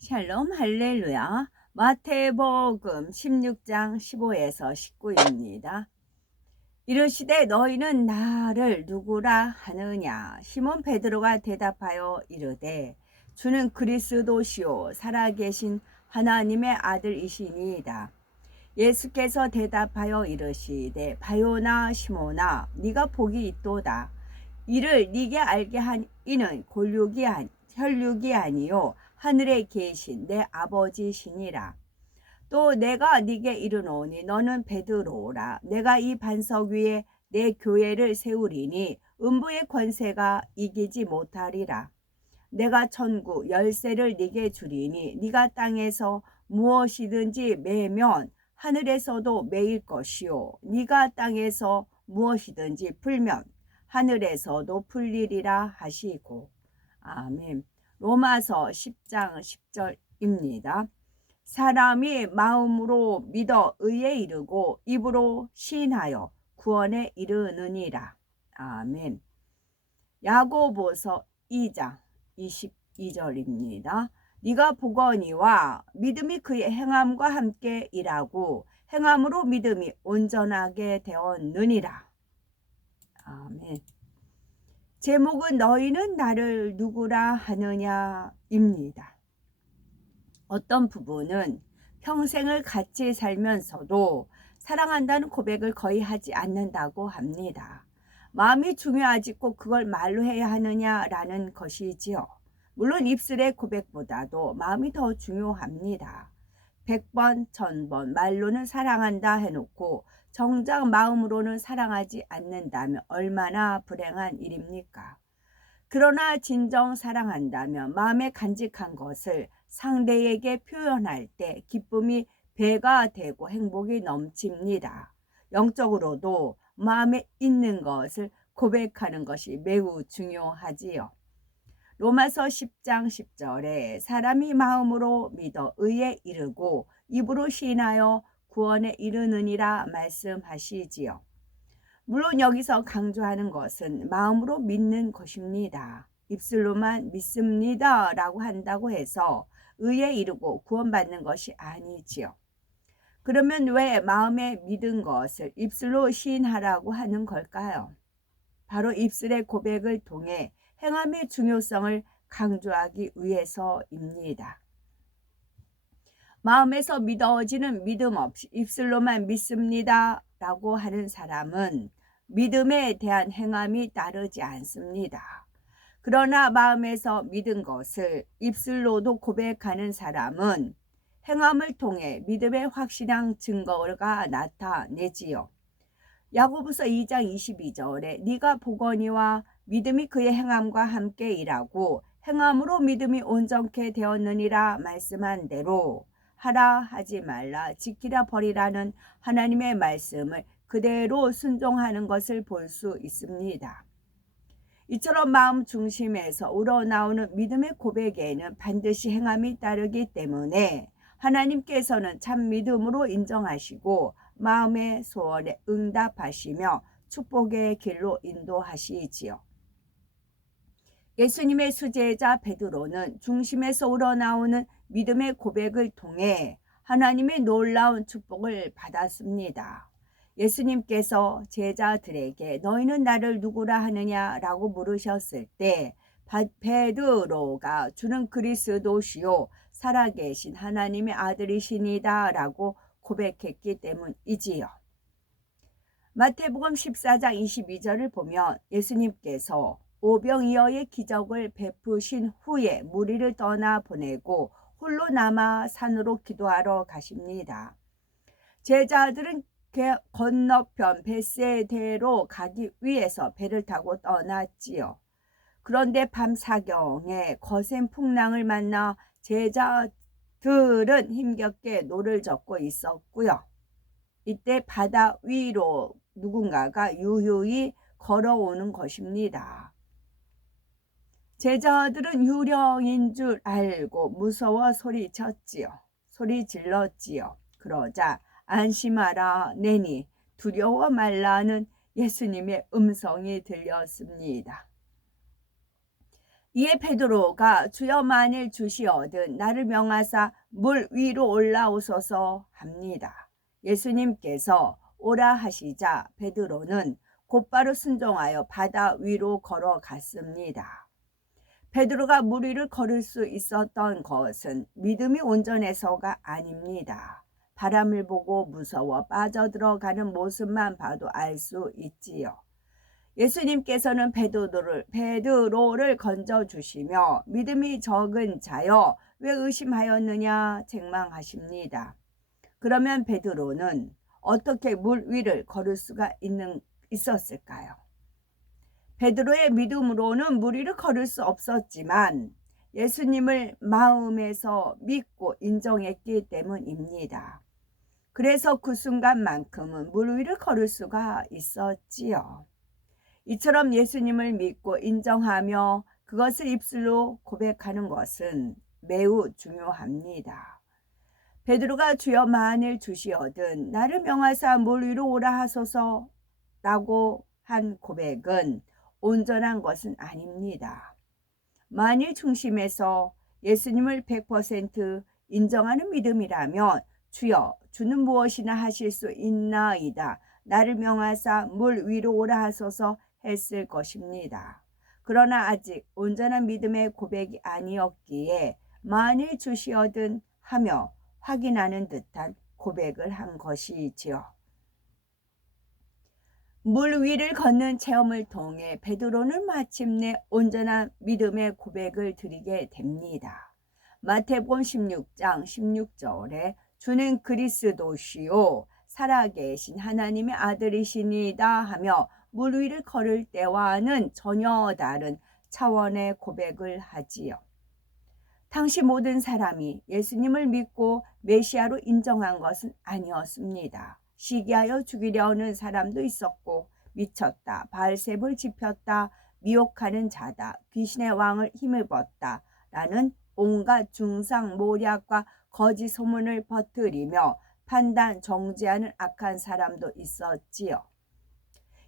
샬롬 할렐루야. 마태복음 16장 15에서 19입니다. 이르시되 너희는 나를 누구라 하느냐. 시몬 베드로가 대답하여 이르되 주는 그리스도시요 살아계신 하나님의 아들이시니이다. 예수께서 대답하여 이르시되 바요나 시몬아 네가 복이 있도다. 이를 네게 알게 한 이는 혈육이 아니요 하늘에 계신 내 아버지시니라. 또 내가 네게 이르노니 너는 베드로라. 내가 이 반석 위에 내 교회를 세우리니 음부의 권세가 이기지 못하리라. 내가 천국 열쇠를 네게 주리니 네가 땅에서 무엇이든지 매면 하늘에서도 매일 것이요 네가 땅에서 무엇이든지 풀면 하늘에서도 풀리리라 하시고. 아멘. 로마서 10장 10절입니다. 사람이 마음으로 믿어 의에 이르고 입으로 시인하여 구원에 이르느니라. 아멘. 야고보서 2장 22절입니다. 네가 보거니와 믿음이 그의 행함과 함께 일하고 행함으로 믿음이 온전하게 되었느니라. 아멘. 제목은 너희는 나를 누구라 하느냐입니다. 어떤 부부는 평생을 같이 살면서도 사랑한다는 고백을 거의 하지 않는다고 합니다. 마음이 중요하지 꼭 그걸 말로 해야 하느냐라는 것이지요. 물론 입술의 고백보다도 마음이 더 중요합니다. 100번, 1000번 말로는 사랑한다 해놓고 정작 마음으로는 사랑하지 않는다면 얼마나 불행한 일입니까? 그러나 진정 사랑한다면 마음에 간직한 것을 상대에게 표현할 때 기쁨이 배가 되고 행복이 넘칩니다. 영적으로도 마음에 있는 것을 고백하는 것이 매우 중요하지요. 로마서 10장 10절에 사람이 마음으로 믿어 의에 이르고 입으로 시인하여 구원에 이르느니라 말씀하시지요. 물론 여기서 강조하는 것은 마음으로 믿는 것입니다. 입술로만 믿습니다 라고 한다고 해서 의에 이르고 구원받는 것이 아니지요. 그러면 왜 마음에 믿은 것을 입술로 시인하라고 하는 걸까요? 바로 입술의 고백을 통해 행함의 중요성을 강조하기 위해서입니다. 마음에서 믿어지는 믿음 없이 입술로만 믿습니다 라고 하는 사람은 믿음에 대한 행함이 따르지 않습니다. 그러나 마음에서 믿은 것을 입술로도 고백하는 사람은 행함을 통해 믿음의 확실한 증거가 나타내지요. 야고보서 2장 22절에 네가 보거니와 믿음이 그의 행함과 함께 일하고 행함으로 믿음이 온전케 되었느니라 말씀한 대로 하라 하지 말라 지키라 버리라는 하나님의 말씀을 그대로 순종하는 것을 볼 수 있습니다. 이처럼 마음 중심에서 우러나오는 믿음의 고백에는 반드시 행함이 따르기 때문에 하나님께서는 참 믿음으로 인정하시고 마음의 소원에 응답하시며 축복의 길로 인도하시지요. 예수님의 수제자 베드로는 중심에서 우러나오는 믿음의 고백을 통해 하나님의 놀라운 축복을 받았습니다. 예수님께서 제자들에게 너희는 나를 누구라 하느냐라고 물으셨을 때 베드로가 주는 그리스도시요 살아계신 하나님의 아들이시니다 라고 고백했기 때문이지요. 마태복음 14장 22절을 보면 예수님께서 오병이어의 기적을 베푸신 후에 무리를 떠나 보내고 홀로 남아 산으로 기도하러 가십니다. 제자들은 건너편 벳세다로 가기 위해서 배를 타고 떠났지요. 그런데 밤 사경에 거센 풍랑을 만나 제자들은 힘겹게 노를 젓고 있었고요. 이때 바다 위로 누군가가 유유히 걸어오는 것입니다. 제자들은 유령인 줄 알고 무서워 소리 질렀지요. 그러자 안심하라 내니 두려워 말라는 예수님의 음성이 들렸습니다. 이에 베드로가 주여 만일 주시어든 나를 명하사 물 위로 올라오소서 합니다. 예수님께서 오라 하시자 베드로는 곧바로 순종하여 바다 위로 걸어갔습니다. 베드로가 물 위를 걸을 수 있었던 것은 믿음이 온전해서가 아닙니다. 바람을 보고 무서워 빠져들어가는 모습만 봐도 알 수 있지요. 예수님께서는 베드로를 건져주시며 믿음이 적은 자여 왜 의심하였느냐 책망하십니다. 그러면 베드로는 어떻게 물 위를 걸을 수가 있었을까요? 베드로의 믿음으로는 물 위를 걸을 수 없었지만 예수님을 마음에서 믿고 인정했기 때문입니다. 그래서 그 순간만큼은 물 위를 걸을 수가 있었지요. 이처럼 예수님을 믿고 인정하며 그것을 입술로 고백하는 것은 매우 중요합니다. 베드로가 주여 만일 주시어든 나를 명하사 물 위로 오라 하소서라고 한 고백은 온전한 것은 아닙니다. 만일 중심에서 예수님을 100% 인정하는 믿음이라면 주여 주는 무엇이나 하실 수 있나이다. 나를 명하사 물 위로 오라 하소서 했을 것입니다. 그러나 아직 온전한 믿음의 고백이 아니었기에 만일 주시어든 하며 확인하는 듯한 고백을 한 것이지요. 물 위를 걷는 체험을 통해 베드로는 마침내 온전한 믿음의 고백을 드리게 됩니다. 마태복음 16장 16절에 주는 그리스도시요 살아계신 하나님의 아들이시니다 하며 물 위를 걸을 때와는 전혀 다른 차원의 고백을 하지요. 당시 모든 사람이 예수님을 믿고 메시아로 인정한 것은 아니었습니다. 시기하여 죽이려는 사람도 있었고 미쳤다, 바알세불 지폈다, 미혹하는 자다, 귀신의 왕을 힘입었다 라는 온갖 중상모략과 거짓 소문을 퍼뜨리며 판단 정죄하는 악한 사람도 있었지요.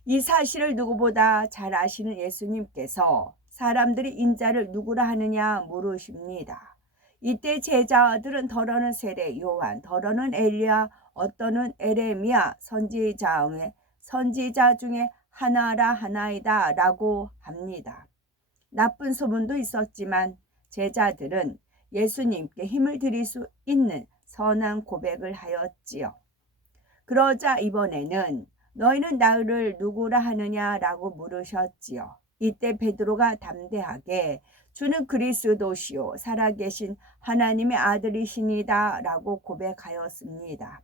이 사실을 누구보다 잘 아시는 예수님께서 사람들이 인자를 누구라 하느냐 물으십니다. 이때 제자들은 더러는 세례 요한, 더러는 엘리야, 어떠는 에레미야 선지자 중에 하나라 하나이다 라고 합니다. 나쁜 소문도 있었지만 제자들은 예수님께 힘을 드릴 수 있는 선한 고백을 하였지요. 그러자 이번에는 너희는 나를 누구라 하느냐라고 물으셨지요. 이때 베드로가 담대하게 주는 그리스도시요 살아계신 하나님의 아들이시니다 라고 고백하였습니다.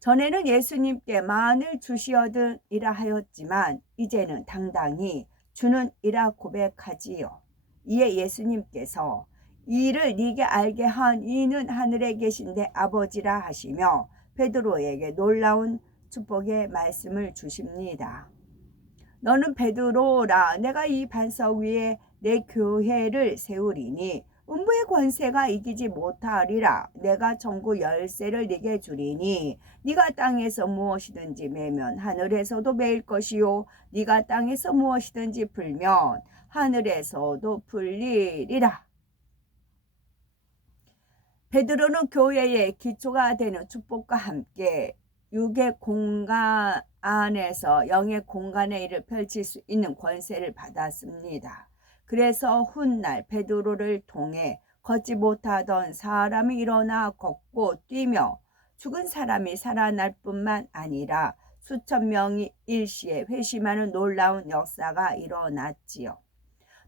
전에는 예수님께 만일 주시어든 이라 하였지만 이제는 당당히 주는 이라 고백하지요. 이에 예수님께서 이를 네게 알게 한 이는 하늘에 계신 내 아버지라 하시며 베드로에게 놀라운 축복의 말씀을 주십니다. 너는 베드로라 내가 이 반석 위에 내 교회를 세우리니 음부의 권세가 이기지 못하리라. 내가 전구 열쇠를 네게 주리니 네가 땅에서 무엇이든지 매면 하늘에서도 매일 것이요 네가 땅에서 무엇이든지 풀면 하늘에서도 풀리리라. 베드로는 교회의 기초가 되는 축복과 함께 육의 공간 안에서 영의 공간의 일을 펼칠 수 있는 권세를 받았습니다. 그래서 훗날 베드로를 통해 걷지 못하던 사람이 일어나 걷고 뛰며 죽은 사람이 살아날 뿐만 아니라 수천 명이 일시에 회심하는 놀라운 역사가 일어났지요.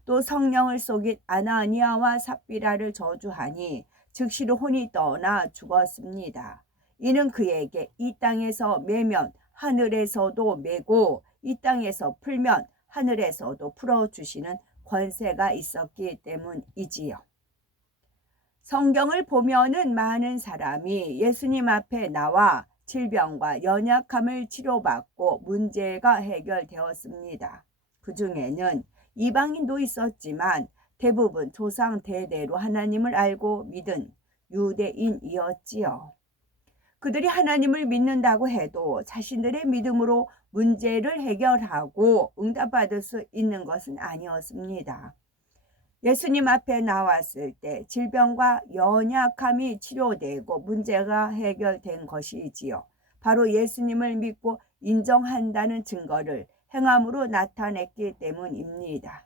또 성령을 속인 아나니아와 삽비라를 저주하니 즉시로 혼이 떠나 죽었습니다. 이는 그에게 이 땅에서 매면 하늘에서도 매고 이 땅에서 풀면 하늘에서도 풀어주시는 권세가 있었기 때문이지요. 성경을 보면은 많은 사람이 예수님 앞에 나와 질병과 연약함을 치료받고 문제가 해결되었습니다. 그 중에는 이방인도 있었지만 대부분 조상 대대로 하나님을 알고 믿은 유대인이었지요. 그들이 하나님을 믿는다고 해도 자신들의 믿음으로 문제를 해결하고 응답받을 수 있는 것은 아니었습니다. 예수님 앞에 나왔을 때 질병과 연약함이 치료되고 문제가 해결된 것이지요. 바로 예수님을 믿고 인정한다는 증거를 행함으로 나타냈기 때문입니다.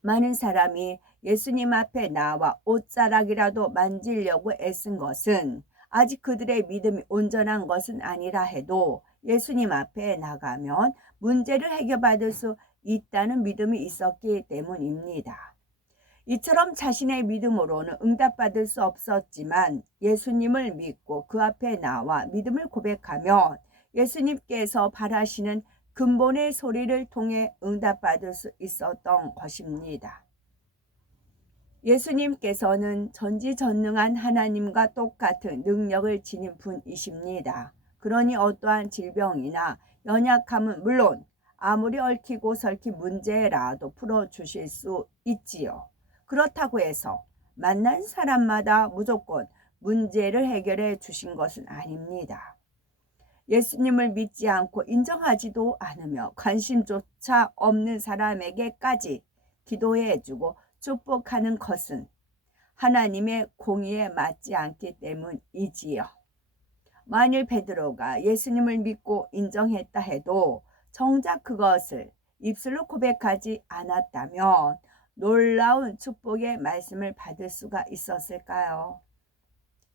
많은 사람이 예수님 앞에 나와 옷자락이라도 만지려고 애쓴 것은 아직 그들의 믿음이 온전한 것은 아니라 해도 예수님 앞에 나가면 문제를 해결받을 수 있다는 믿음이 있었기 때문입니다. 이처럼 자신의 믿음으로는 응답받을 수 없었지만 예수님을 믿고 그 앞에 나와 믿음을 고백하면 예수님께서 바라시는 근본의 소리를 통해 응답받을 수 있었던 것입니다. 예수님께서는 전지전능한 하나님과 똑같은 능력을 지닌 분이십니다. 그러니 어떠한 질병이나 연약함은 물론 아무리 얽히고 설킨 문제라도 풀어주실 수 있지요. 그렇다고 해서 만난 사람마다 무조건 문제를 해결해 주신 것은 아닙니다. 예수님을 믿지 않고 인정하지도 않으며 관심조차 없는 사람에게까지 기도해주고 축복하는 것은 하나님의 공의에 맞지 않기 때문이지요. 만일 베드로가 예수님을 믿고 인정했다 해도 정작 그것을 입술로 고백하지 않았다면 놀라운 축복의 말씀을 받을 수가 있었을까요?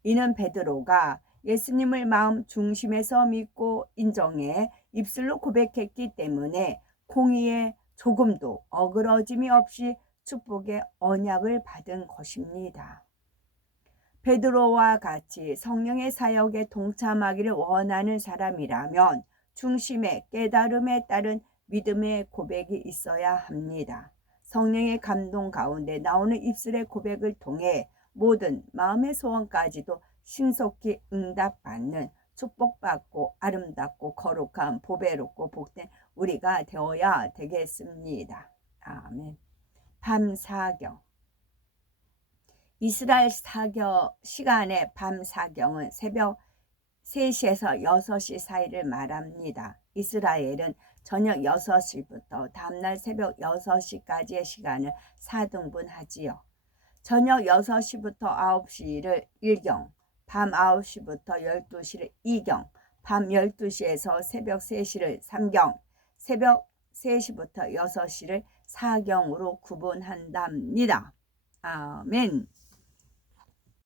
이는 베드로가 예수님을 마음 중심에서 믿고 인정해 입술로 고백했기 때문에 공의에 조금도 어그러짐이 없이 축복의 언약을 받은 것입니다. 베드로와 같이 성령의 사역에 동참하기를 원하는 사람이라면 중심의 깨달음에 따른 믿음의 고백이 있어야 합니다. 성령의 감동 가운데 나오는 입술의 고백을 통해 모든 마음의 소원까지도 신속히 응답받는 축복받고 아름답고 거룩한 보배롭고 복된 우리가 되어야 되겠습니다. 아멘. 밤 사경. 이스라엘 사경 시간의 밤 사경은 새벽 3시에서 6시 사이를 말합니다. 이스라엘은 저녁 6시부터 다음날 새벽 6시까지의 시간을 4등분하지요. 저녁 6시부터 9시를 1경, 밤 9시부터 12시를 2경, 밤 12시에서 새벽 3시를 3경, 새벽 3시부터 6시를 4경으로 구분한답니다. 아멘.